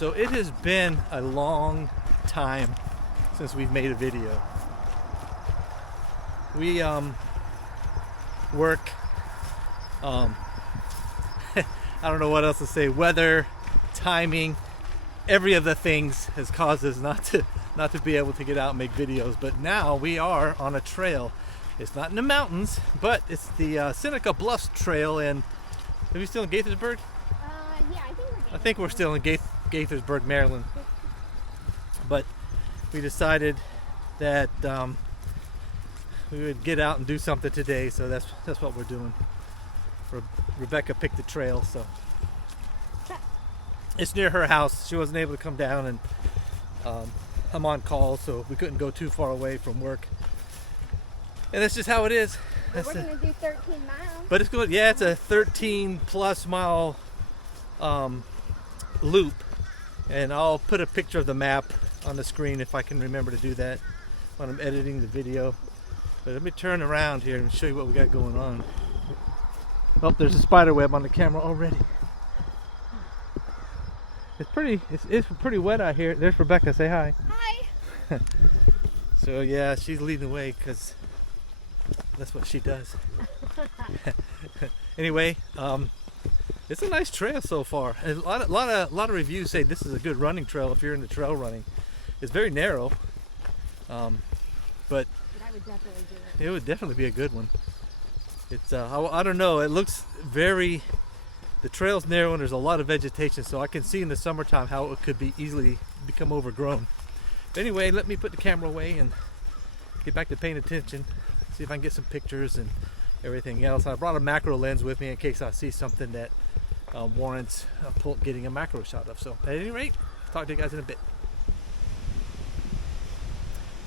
So it has been a long time since we've made a video. We work, I don't know what else to say. Weather, timing, every of the things has caused us not to be able to get out and make videos. But now we are on a trail. It's not in the mountains, but it's the Seneca Bluffs Trail. And are we still in Gaithersburg? Yeah, I think we're still in Gaithersburg, Maryland. But we decided that we would get out and do something today, so that's what we're doing. Rebecca picked the trail, so it's near her house. She wasn't able to come down, and I'm on call, so we couldn't go too far away from work. And that's just how it is. We're going to do 13 miles. But it's good. Yeah, it's a 13 plus mile loop, and I'll put a picture of the map on the screen if I can remember to do that when I'm editing the video. But let me turn around here and show you what we got going on. Oh, there's a spider web on the camera already. It's pretty wet out here. There's Rebecca. Say hi. Hi. So yeah, she's leading the way because that's what she does. Anyway, it's a nice trail so far. A lot of reviews say this is a good running trail if you're into trail running. It's very narrow, but I would definitely do it. It would definitely be a good one. It's I don't know. It looks very. The trail's narrow and there's a lot of vegetation, so I can see in the summertime how it could be easily become overgrown. But anyway, let me put the camera away and get back to paying attention. See if I can get some pictures and everything else. I brought a macro lens with me in case I see something that warrants getting a macro shot of. So at any rate, talk to you guys in a bit.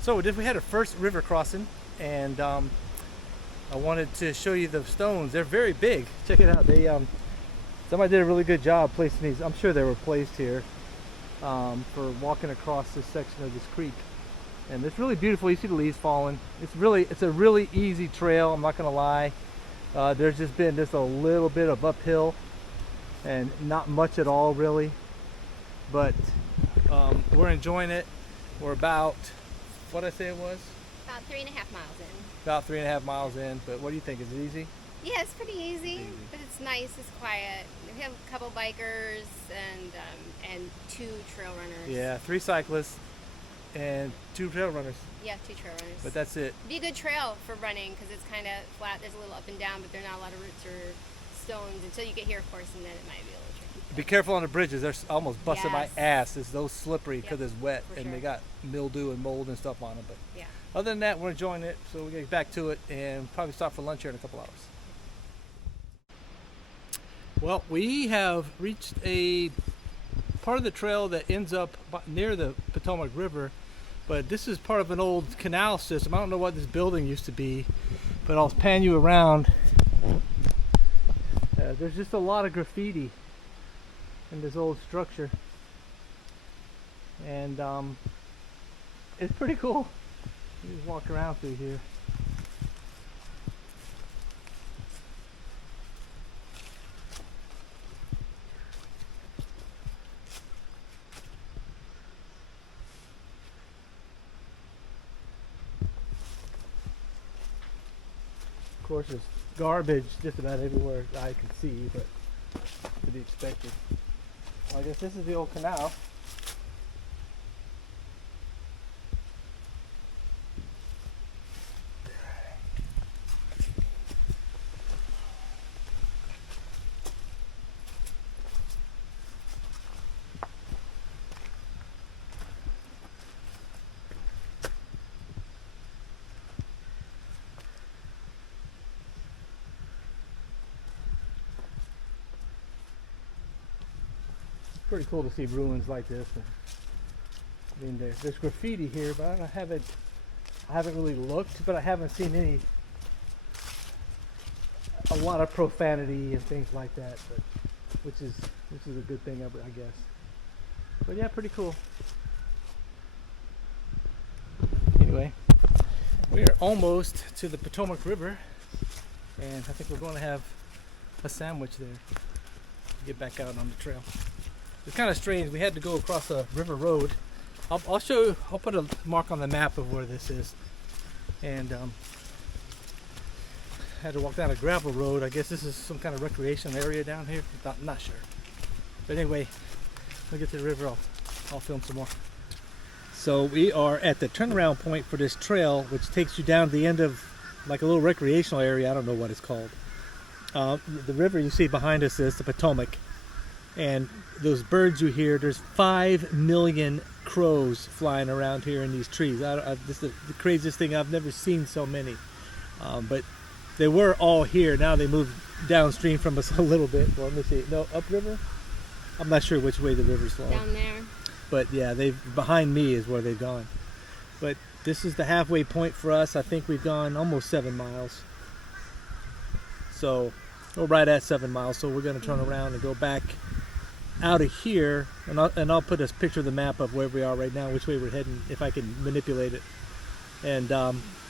So we had a first river crossing, and I wanted to show you the stones. They're very big. Check it out. They somebody did a really good job placing these. I'm sure they were placed here for walking across this section of this creek. And it's really beautiful. You see the leaves falling. It's a really easy trail. I'm not gonna lie. There's just been a little bit of uphill and not much at all really. But we're enjoying it. We're about, what did I say it was? About 3.5 miles in. About 3.5 miles in. But what do you think? Is it easy? Yeah, it's pretty easy, but it's nice. It's quiet. We have a couple bikers and 2 trail runners. Yeah, 3 cyclists and 2 trail runners. Yeah, 2 trail runners. But that's it. It'd be a good trail for running because it's kind of flat. There's a little up and down, but there are not a lot of roots or stones until you get here, of course, and then it might be a little tricky. Be careful on the bridges. They're almost busting my ass. It's those slippery because it's wet and they got mildew and mold and stuff on them. But yeah. Other than that, we're enjoying it. So we'll get back to it and probably stop for lunch here in a couple hours. Well, we have reached a part of the trail that ends up near the Potomac River, but this is part of an old canal system. I don't know what this building used to be, but I'll pan you around. There's just a lot of graffiti in this old structure, and it's pretty cool. You just walk around through here. Of course, there's garbage just about everywhere I can see, but to be expected. Well, I guess this is the old canal. Pretty cool to see ruins like this. I mean, there's graffiti here, but I haven't really looked, but I haven't seen a lot of profanity and things like that, but which is a good thing, I guess. But yeah, pretty cool. Anyway, we are almost to the Potomac River, and I think we're going to have a sandwich there. Get back out on the trail. It's kind of strange. We had to go across a river road. I'll show you. I'll put a mark on the map of where this is. And had to walk down a gravel road. I guess this is some kind of recreation area down here. Not sure. But anyway, we'll get to the river. I'll film some more. So we are at the turnaround point for this trail, which takes you down to the end of like a little recreational area. I don't know what it's called. The river you see behind us is the Potomac. And those birds you hear, there's 5 million crows flying around here in these trees. This is the craziest thing. I've never seen so many. But they were all here. Now they moved downstream from us a little bit. Well, let me see. No, upriver? I'm not sure which way the river's flowing. Down there. But yeah, behind me is where they've gone. But this is the halfway point for us. I think we've gone almost 7 miles. So we're right at 7 miles. So we're going to turn around and go back out of here, and I'll put a picture of the map of where we are right now, which way we're heading, if I can manipulate it, and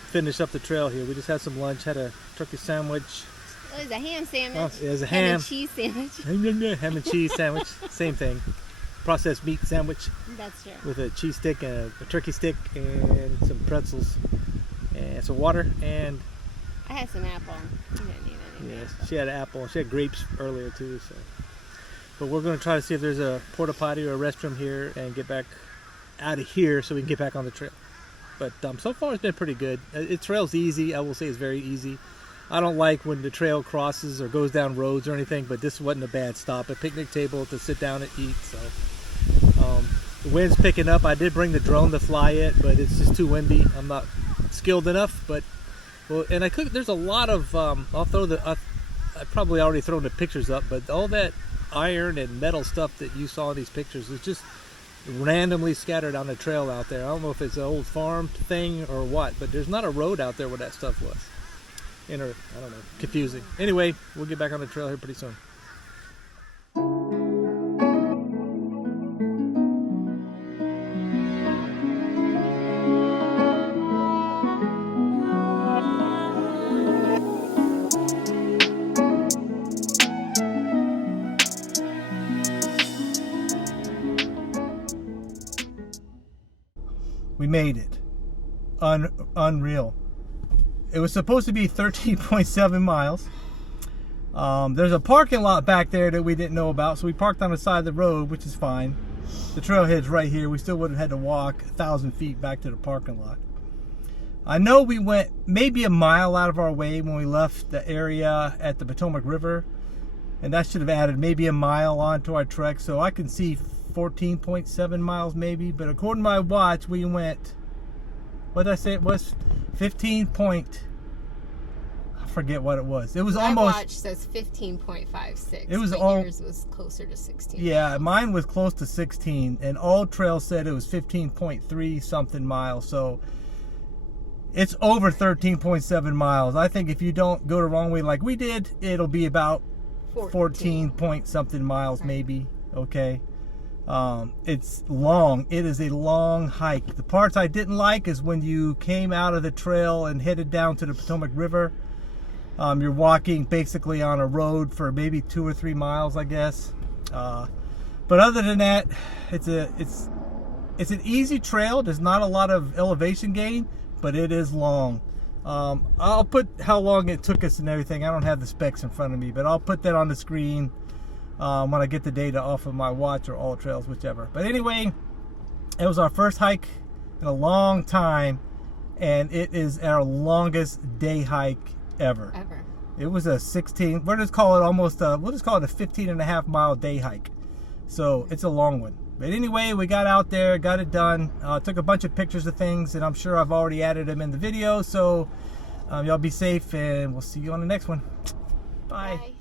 finish up the trail here. We just had some lunch, had a turkey sandwich. Oh, it was a ham sandwich. Oh, it was a ham and cheese sandwich. Ham and cheese sandwich, same thing. Processed meat sandwich. That's true. With a cheese stick and a turkey stick and some pretzels and some water, and I had some apple. You didn't need any. Yes, she had an apple. She had grapes earlier too. So. But we're going to try to see if there's a porta potty or a restroom here and get back out of here so we can get back on the trail. But so far it's been pretty good. The trail's easy. I will say it's very easy. I don't like when the trail crosses or goes down roads or anything, but this wasn't a bad stop. A picnic table to sit down and eat. So the wind's picking up. I did bring the drone to fly it, but it's just too windy. I'm not skilled enough. But well, and there's a lot of I've probably already thrown the pictures up, but all that iron and metal stuff that you saw in these pictures is just randomly scattered on the trail out there. I don't know if it's an old farm thing or what, but there's not a road out there where that stuff was. I don't know, confusing. Anyway, we'll get back on the trail here pretty soon. We made it. Unreal. It was supposed to be 13.7 miles. There's a parking lot back there that we didn't know about, so we parked on the side of the road, which is fine. The trailhead's right here. We still would have had to walk 1,000 feet back to the parking lot. I know we went maybe a mile out of our way when we left the area at the Potomac River, and that should have added maybe a mile onto our trek, so I can see 14.7 miles maybe, but according to my watch we went, what did I say it was? 15 point, I forget what it was. It was almost, my watch says 15.56. It was yours was closer to 16. Yeah, mine was close to 16, and All Trail said it was 15.3 something miles, so it's over 13.7 miles. I think if you don't go the wrong way like we did, it'll be about 14 point something miles maybe. Okay. It's long. It is a long hike. The parts I didn't like is when you came out of the trail and headed down to the Potomac River. You're walking basically on a road for maybe 2 or 3 miles, I guess. But other than that, it's an easy trail. There's not a lot of elevation gain, but it is long. I'll put how long it took us and everything. I don't have the specs in front of me, but I'll put that on the screen when I get the data off of my watch or All Trails, whichever. But anyway, it was our first hike in a long time, and it is our longest day hike ever. It was a 16, we'll just call it a 15 and a half mile day hike. So it's a long one. But anyway, we got out there, got it done. Took a bunch of pictures of things, and I'm sure I've already added them in the video. So y'all be safe, and we'll see you on the next one. Bye.